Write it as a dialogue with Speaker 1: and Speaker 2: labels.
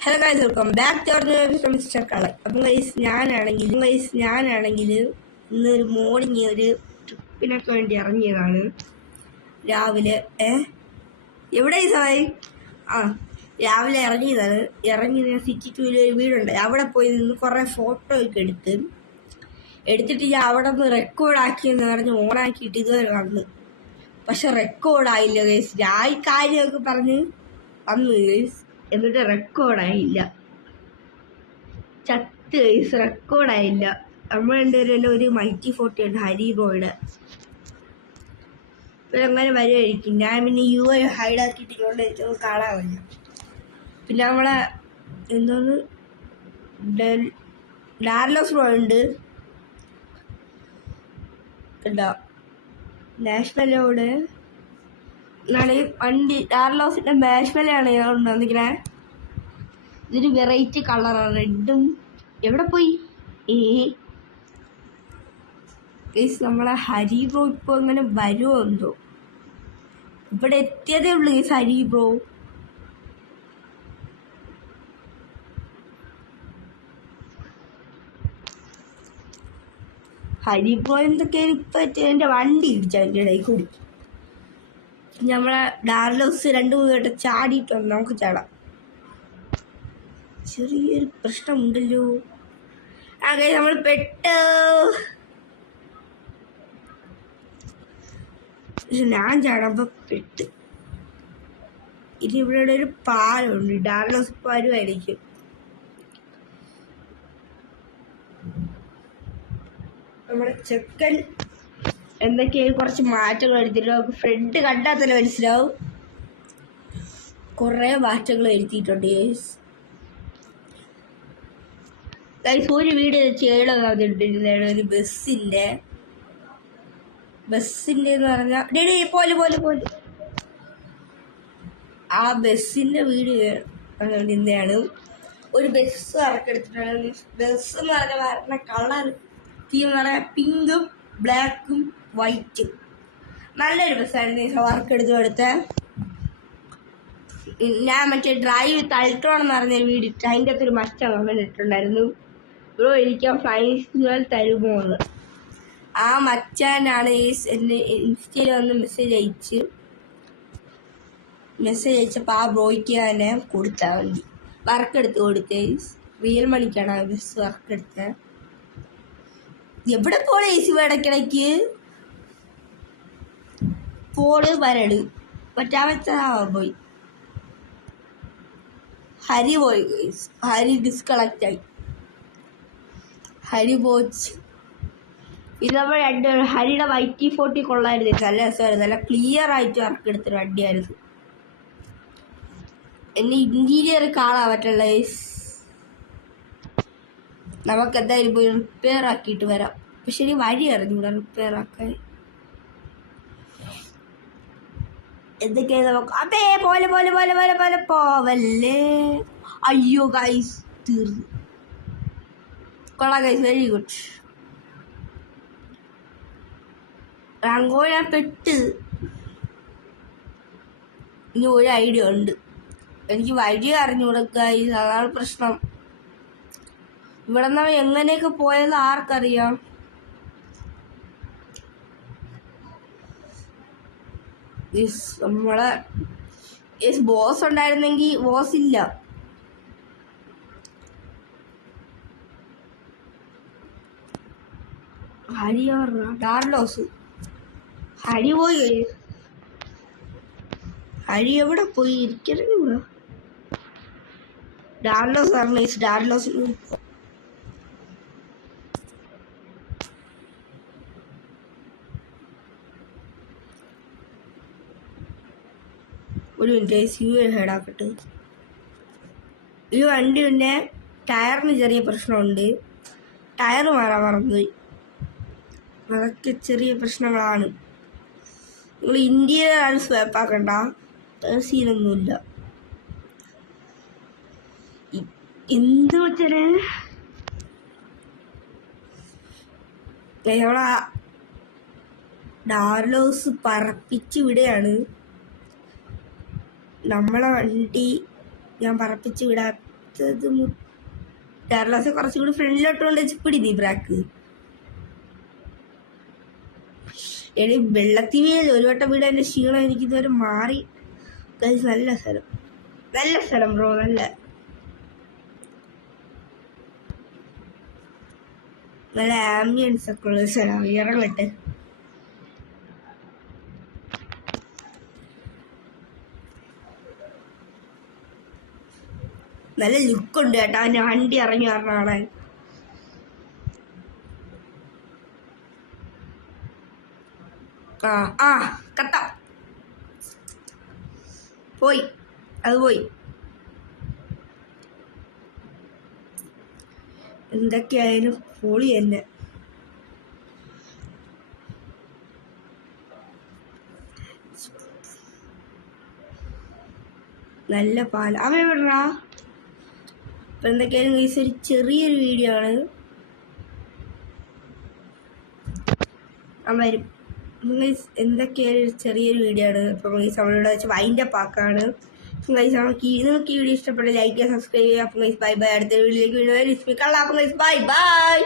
Speaker 1: Hello guys welcome back to mister colour അപ്പം guys ഞാനാണെങ്കിൽ guys ഞാനാണെങ്കിൽ ഇന്ന് ഒരു മോർണിംഗ് ഒരു ട്രിപ്പിനൊക്കെ വേണ്ടി ഇറങ്ങിയതാണ്. രാവിലെ ഏ? എവിടെ സായി ആ രാവിലെ ഇറങ്ങിയതാണ്. ഇറങ്ങി സിറ്റി ടൂവിൽ ഒരു വീടുണ്ട്. അവിടെ പോയി നിന്ന് കുറേ ഫോട്ടോ ഒക്കെ എടുത്ത് എടുത്തിട്ട് ഞാൻ അവിടെ നിന്ന് റെക്കോർഡാക്കിയെന്ന് പറഞ്ഞ് ഓണാക്കിയിട്ട് ഇതുവരെ വന്നു. പക്ഷെ റെക്കോർഡായില്ല ഗൈസ് ഞാൻ ഈ കാര്യമൊക്കെ പറഞ്ഞ് വന്നു ഗൈസ് എന്നിട്ട് റെക്കോർഡായില്ല ചത്ത് ഗൈസ് റെക്കോർഡായില്ല നമ്മൾ രണ്ടുപേരും ഒരു മൈറ്റി ഫോർട്ടി ഉണ്ട് ഹരി ഹരിബോയുടെ അങ്ങനെ വരുമായിരിക്കും ഞാൻ പിന്നെ യു ഐ ഹൈഡ് ഇങ്ങോട്ട് വെച്ചത് കാണാമില്ല പിന്നെ നമ്മളെ എന്തോന്ന്? ഡാർലോസ് റോ ഉണ്ട്. എന്താ? നാഷണൽ ഈ വണ്ടി ഡാർലോസിന്റെ മാഷ്മലയാണ് ഞാൻ കൊണ്ടുവന്നിരിക്കണേ. ഇതൊരു വെറൈറ്റി കളറാണ് റെഡും എവിടെ പോയി? ഏ? നമ്മളെ ഹരി ബ്രോ ഇപ്പോൾ ഇങ്ങനെ വരുമോ എന്തോ? ഇവിടെ എത്തിയതേ ഉള്ളൂ guys Hari bro Hari bro എന്തൊക്കെയാണ് ഇപ്പൊ എന്റെ വണ്ടി ഇടിച്ചു അതിന്റെ ഇടയിൽ കൂടി. നമ്മളെ ഡാർലോസ് രണ്ട് മൂന്ന് വട്ടം ചാടിയിട്ട് വന്നു നമുക്ക് ചാടാം. ചെറിയൊരു പ്രശ്നമുണ്ടല്ലോ. അങ്ങനെ നമ്മൾ പെട്ട്. ഞാൻ ചാടുമ്പോ പെട്ട്. ഇനി ഇവിടെ ഒരു പാലമുണ്ട് ഡാർലോസ് പാലുമായിരിക്കും. നമ്മുടെ ചെക്കൻ എന്തൊക്കെയാണ് കുറച്ച് മാറ്റങ്ങൾ എടുത്തിട്ട് നമുക്ക് ഫ്രണ്ട് കണ്ടാൽ തന്നെ മനസ്സിലാവും? കുറേ മാറ്റങ്ങൾ വരുത്തിയിട്ടുണ്ട് ഗൈസ് ഒരു വീട് ചെയ്യണമെന്ന് ഒരു ബസ്സിന്റെ ബസ്സിന്റെ എന്ന് പറഞ്ഞാൽ ഡേഡി പോലെ പോലെ പോലെ. ആ ബസ്സിന്റെ വീട് നിന്നെയാണ്. ഒരു ബസ് ഇറക്കെടുത്തിട്ടുണ്ട് ബസ് എന്ന് പറഞ്ഞ വരണ കളർ തീം എന്ന് പറഞ്ഞാൽ പിങ്കും ബ്ലാക്കും വൈറ്റും. നല്ലൊരു ബസ്സായിരുന്നു ഈ വർക്ക് എടുത്ത് കൊടുത്ത്. ഞാൻ മറ്റേ ഡ്രൈവ് അൾട്രോൺ എന്ന് പറഞ്ഞൊരു വീഡിയോ ഇട്ട് അതിന്റെ അകത്തൊരു മസ്റ്റ കമന്റ് ഇട്ടിട്ടുണ്ടായിരുന്നു. ബ്രോ എനിക്ക് ആ ഫൈനൽ തരുമോ എന്ന്. ആ മച്ചാനാണ് ഈ സ് എന്റെ ഇൻസ്റ്റയിൽ വന്ന് മെസ്സേജ് അയച്ച്. മെസ്സേജ് അയച്ചപ്പോൾ ആ ബ്രോയ്ക്ക് തന്നെ കൊടുത്താൽ മതി വർക്ക് എടുത്ത് കൊടുത്തേ. റിയൽ മണിക്കാണ് ആ ബസ് വർക്ക് എടുത്തത്. എവിടെ പോണേ ഏസി ഇടയ്ക്കിടയ്ക്ക്? പോൾ വരട്. വെച്ചാ പോയി. ഹരി പോയി. ഹരി ഡിസ്കളക്ട് ആയി. ഹരി പോച്ച്. ഇത് നമ്മൾ രണ്ട് ഹരിയുടെ വൈറ്റി ഫോർട്ടി കൊള്ളായിരുന്നു. നല്ല രസമായിരുന്നു. നല്ല ക്ലിയർ ആയിട്ട് വർക്ക് വണ്ടിയായിരുന്നു. എന്നെ ഇന്റീരിയർ കാണാൻ പറ്റുള്ള. നമുക്ക് എന്തായാലും പോയി റിപ്പയർ ആക്കിയിട്ട് വരാം. പക്ഷെ ഇനി വഴി അറിഞ്ഞൂടാ റിപ്പയർ ആക്കാൻ. എന്തൊക്കെയാ നമുക്ക്? അതേ പോലെ പോലെ പോലെ പോലെ പോലെ പോവല്ലേ? അയ്യോ ഗൈസ് തീർന്നു കൊള്ളാം ഗൈസ് വെരി ഗുഡ് റാങ്കോ ഞാൻ പെട്ട്. ഇനി ഒരു ഐഡിയ ഉണ്ട്. എനിക്ക് വഴി അറിഞ്ഞുകൊടുക്കുക ഈ അതാണ് പ്രശ്നം. ഇവിടെ നമ്മൾ എങ്ങനെയൊക്കെ പോയത് ആർക്കറിയാം? നമ്മളെ ബോസ് ഉണ്ടായിരുന്നെങ്കിൽ ബോസ് ഇല്ല. ഹരി ഡാർലോസ്. ഹരി പോയി. ഹരി എവിടെ പോയി? ഇരിക്കരുത് ഇവിടെ. ഡാർലോസ് ഡാർലോസ്. ഒരു മിനിറ്റ് യു ഹെഡ് ആക്കട്ടെ. ഈ പിന്നെ ടയറിന് ചെറിയ പ്രശ്നമുണ്ട്. ടയർ മാറാൻ മറന്നുപോയി. അതൊക്കെ ചെറിയ പ്രശ്നങ്ങളാണ്. നിങ്ങൾ ഇന്ത്യയിൽ ആണ് സ്വാപ്പ് ആക്കണ്ട. സീനൊന്നുമില്ല എന്ത് വെച്ചാൽ ഞങ്ങളാ ഡാർലോസ് പറപ്പിച്ച് വിടുകയാണ്. നമ്മളെ വണ്ടി ഞാൻ പറപ്പിച്ച് വിടാത്തത് കേരളാസ് കുറച്ചും കൂടി ഫ്രണ്ടിലോട്ട് കൊണ്ട് വെച്ച് പിടി നീ ബ്രാക്ക് എടി വെള്ളത്തിൽ വീഴ് ഒരു വട്ടം വീട് എന്റെ ക്ഷീണം എനിക്ക് ഇതുവരെ മാറി. ഗൈസ് നല്ല സ്ഥലം. നല്ല സ്ഥലം ബ്രോ നല്ല. നല്ല ആംബിയൻസ് ഒക്കെ ഉള്ള സ്ഥലം. ഇറങ്ങട്ടെ. നല്ല ലുക്കുണ്ട് കേട്ടോ. അവന്റെ വണ്ടി ഇറങ്ങി വരണ കാണാൻ. ആ ആ കത്ത. പോയി. അത് പോയി. എന്തൊക്കെയായാലും പൊളി തന്നെ. നല്ല പാല. അവൻ എവിടാ ഇപ്പം എന്തൊക്കെയായാലും ഗൈസ് ഒരു ചെറിയൊരു വീഡിയോ ആണ്. ഞാൻ വരും. ഗൈസ് എന്തൊക്കെയായാലും ഒരു ചെറിയൊരു വീഡിയോ ആണ്. അപ്പം ഗൈസ് അവളോട് വെച്ച് വൈന്റെ പാക്കാണ് ഗൈസ് നമുക്ക് നിങ്ങൾക്ക് ഈ വീഡിയോ ഇഷ്ടപ്പെട്ട ലൈക്ക് ചെയ്യുക സബ്സ്ക്രൈബ് ചെയ്യുക. അപ്പം ഗൈസ് ബൈ ബൈ അടുത്ത വീഡിയോയിലേക്ക് വീഡിയോ ബൈ ബൈ